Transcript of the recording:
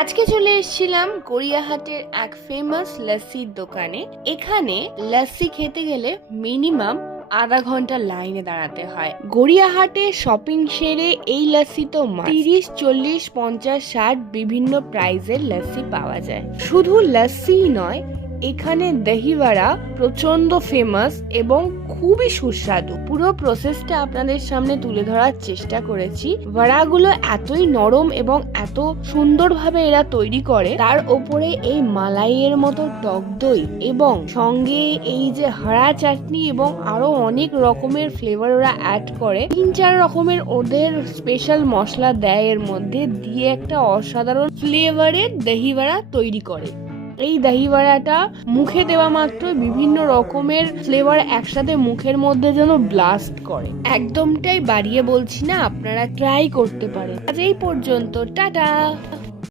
আজকে চলে এসেছিলাম গড়িয়াহাটের এক ফেমাস লস্যির দোকানে। এখানে লস্যি খেতে গেলে মিনিমাম আধা ঘন্টা লাইনে দাঁড়াতে হয়। গড়িয়াহাটে শপিং সেরে এই লস্যি তো 30, 40, 50, 60 বিভিন্ন প্রাইজের লস্যি পাওয়া যায়। শুধু লস্যি নয়, এখানে দহিবড়া প্রচন্ড ফেমাস এবং খুবই সুস্বাদু। পুরো প্রসেসটা আপনাদের সামনে তুলে ধরার চেষ্টা করেছি। বড়াগুলো এতই নরম এবং এত সুন্দরভাবে এরা তৈরি করে, তার ওপরে এই মালাইয়ের মতো টক দই এবং সঙ্গে এই যে হরা চাটনি এবং আরো অনেক রকমের ফ্লেভার ওরা অ্যাড করে। 3-4 রকমের ওদের স্পেশাল মশলা দেয় এর মধ্যে, দিয়ে একটা অসাধারণ ফ্লেভারের দহিবড়া তৈরি করে। এই দহিবড়াটা মুখে দেওয়া মাত্র বিভিন্ন রকমের ফ্লেভার একসাথে মুখের মধ্যে যেন ব্লাস্ট করে। একদমটাই বাড়িয়ে বলছি না, আপনারা ট্রাই করতে পারেন। আজ এই পর্যন্ত, টাটা।